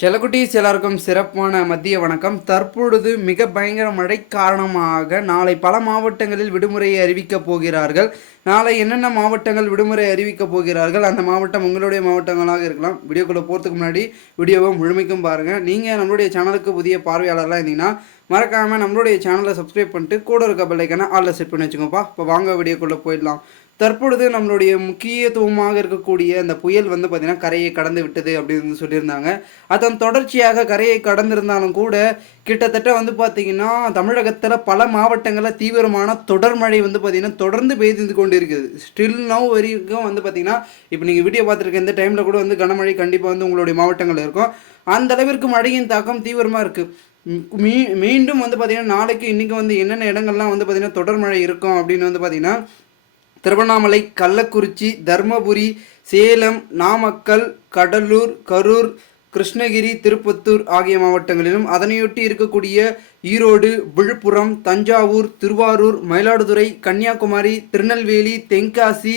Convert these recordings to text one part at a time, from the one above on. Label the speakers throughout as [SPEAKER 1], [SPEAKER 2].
[SPEAKER 1] செல்லக்குட்டீஸ் எல்லாருக்கும் சிறப்பான மதிய வணக்கம். தற்பொழுது மிக பயங்கர மழை காரணமாக நாளை பல மாவட்டங்களில் விடுமுறையை அறிவிக்கப் போகிறார்கள். நாளை என்னென்ன மாவட்டங்கள் விடுமுறை அறிவிக்கப் போகிறார்கள்? அந்த மாவட்டம் உங்களுடைய மாவட்டங்களாக இருக்கலாம். வீடியோக்குள்ளே போகிறதுக்கு முன்னாடி வீடியோவை முழுமைக்கும் பாருங்கள் நீங்கள் நம்மளுடைய சேனலுக்கு புதிய பார்வையாளர்லாம் இருந்தீங்கன்னா மறக்காமல் நம்மளுடைய சேனலை சப்ஸ்கிரைப் பண்ணிட்டு கூட இருக்க பிள்ளைக்கான ஆளில் செட் பண்ணி வச்சுக்கோப்பா. இப்போ வாங்க வீடியோக்குள்ளே போயிடலாம். தற்பொழுது நம்மளுடைய முக்கியத்துவமாக இருக்கக்கூடிய அந்த புயல் வந்து பார்த்திங்கன்னா கரையை கடந்து விட்டது அப்படின்னு சொல்லியிருந்தாங்க. அதன் தொடர்ச்சியாக கரையை கடந்திருந்தாலும் கூட கிட்டத்தட்ட வந்து பார்த்திங்கன்னா தமிழகத்தில் பல மாவட்டங்களில் தீவிரமான தொடர் மழை வந்து பார்த்திங்கன்னா தொடர்ந்து பெய்து கொண்டு இருக்குது ஸ்டில் நவ் வரைக்கும் வந்து பார்த்திங்கன்னா இப்போ நீங்கள் வீடியோ பார்த்துருக்க இந்த டைமில் கூட வந்து கனமழை கண்டிப்பாக வந்து உங்களுடைய மாவட்டங்கள் இருக்கும். அந்த அளவிற்கு மழையின் தாக்கம் தீவிரமாக இருக்குது மீ மீண்டும் வந்து பார்த்திங்கன்னா நாளைக்கு இன்றைக்கி வந்து என்னென்ன இடங்கள்லாம் வந்து பார்த்திங்கன்னா தொடர் மழை இருக்கும் அப்படின்னு வந்து பார்த்திங்கன்னா திருவண்ணாமலை கள்ளக்குறிச்சி தர்மபுரி சேலம் நாமக்கல் கடலூர் கரூர் கிருஷ்ணகிரி திருப்பத்தூர் ஆகிய மாவட்டங்களிலும் அதனையொட்டி இருக்கக்கூடிய ஈரோடு விழுப்புரம் தஞ்சாவூர் திருவாரூர் மயிலாடுதுறை கன்னியாகுமரி திருநெல்வேலி தென்காசி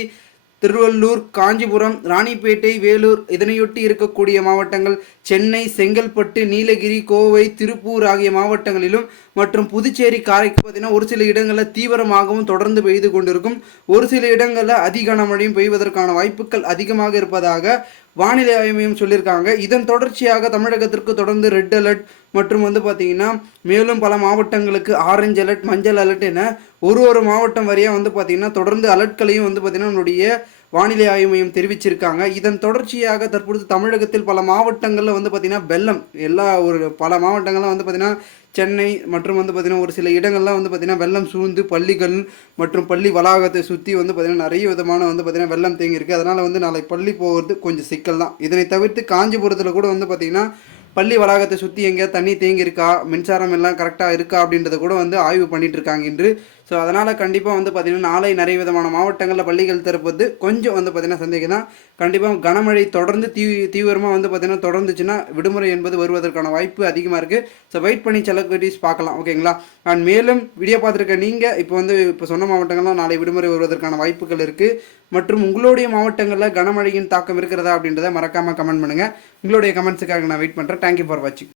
[SPEAKER 1] திருவள்ளூர் காஞ்சிபுரம் ராணிப்பேட்டை வேலூர் இதனையொட்டி இருக்கக்கூடிய மாவட்டங்கள் சென்னை செங்கல்பட்டு நீலகிரி கோவை திருப்பூர் ஆகிய மாவட்டங்களிலும் மற்றும் புதுச்சேரி காரைக்கு பார்த்தீங்கன்னா ஒரு சில இடங்களில் தீவிரமாகவும் தொடர்ந்து பெய்து கொண்டிருக்கும். ஒரு சில இடங்களில் அதிக கனமழையும் பெய்வதற்கான வாய்ப்புகள் அதிகமாக இருப்பதாக வானிலை ஆய்வு மையம் சொல்லியிருக்காங்க. இதன் தொடர்ச்சியாக தமிழகத்திற்கு தொடர்ந்து ரெட் அலர்ட் மற்றும் வந்து பார்த்திங்கன்னா மேலும் பல மாவட்டங்களுக்கு ஆரஞ்சு அலர்ட் மஞ்சள் அலர்ட் என ஒரு ஒரு மாவட்டம் வரையாக வந்து பார்த்திங்கன்னா தொடர்ந்து அலர்ட்களையும் வந்து பார்த்திங்கன்னா நம்மளுடைய வானிலை ஆய்வு மையம் தெரிவிச்சிருக்காங்க இதன் தொடர்ச்சியாக தற்பொழுது தமிழகத்தில் பல மாவட்டங்களில் வந்து பார்த்திங்கன்னா வெள்ளம் எல்லா ஒரு பல மாவட்டங்களில் வந்து பார்த்திங்கன்னா சென்னை மற்றும் வந்து பார்த்திங்கன்னா ஒரு சில இடங்கள்லாம் வந்து பார்த்திங்கன்னா வெள்ளம் சூழ்ந்து பள்ளிகள் மற்றும் பள்ளி வளாகத்தை சுற்றி வந்து பார்த்திங்கன்னா நிறைய விதமான வந்து பார்த்திங்கன்னா வெள்ளம் தேங்கியிருக்கு அதனால் வந்து நாளை பள்ளி போகிறது கொஞ்சம் சிக்கல் தான் இதனை தவிர்த்து காஞ்சிபுரத்தில் கூட வந்து பார்த்திங்கன்னா பள்ளி வளாகத்தை சுற்றி எங்கேயாவது தண்ணி தேங்கி இருக்கா மின்சாரம் எல்லாம் கரெக்டாக இருக்கா அப்படின்றத கூட வந்து ஆய்வு பண்ணிட்டு இருக்காங்க என்று ஸோ அதனால் கண்டிப்பாக வந்து பார்த்திங்கன்னா நாளை நிறைய விதமான மாவட்டங்களில் பள்ளிகள் திறப்பது கொஞ்சம் வந்து பார்த்திங்கன்னா சந்தேகம் தான் கண்டிப்பாக கனமழை தொடர்ந்து தீ தீவிரமாக வந்து பார்த்திங்கன்னா தொடர்ந்துச்சுன்னா விடுமுறை என்பது வருவதற்கான வாய்ப்பு அதிகமாக இருக்குது ஸோ வெயிட் பண்ணி செலக்ரிட்டிஸ் பார்க்கலாம் ஓகேங்களா? அண்ட் மேலும் வீடியோ பார்த்துருக்க நீங்கள் இப்போ வந்து இப்போ சொன்ன மாவட்டங்கள்லாம் நாளை விடுமுறை வருவதற்கான வாய்ப்புகள் இருக்குது மற்றும் உங்களுடைய மாவட்டங்களில் கனமழையின் தாக்கம் இருக்கிறதா அப்படின்றத மறக்காமல் கமெண்ட் பண்ணுங்கள் உங்களுடைய கமெண்ட்ஸுக்காக நான் வெயிட் பண்ணுறேன் தேங்க்யூ ஃபார் வாட்சிங்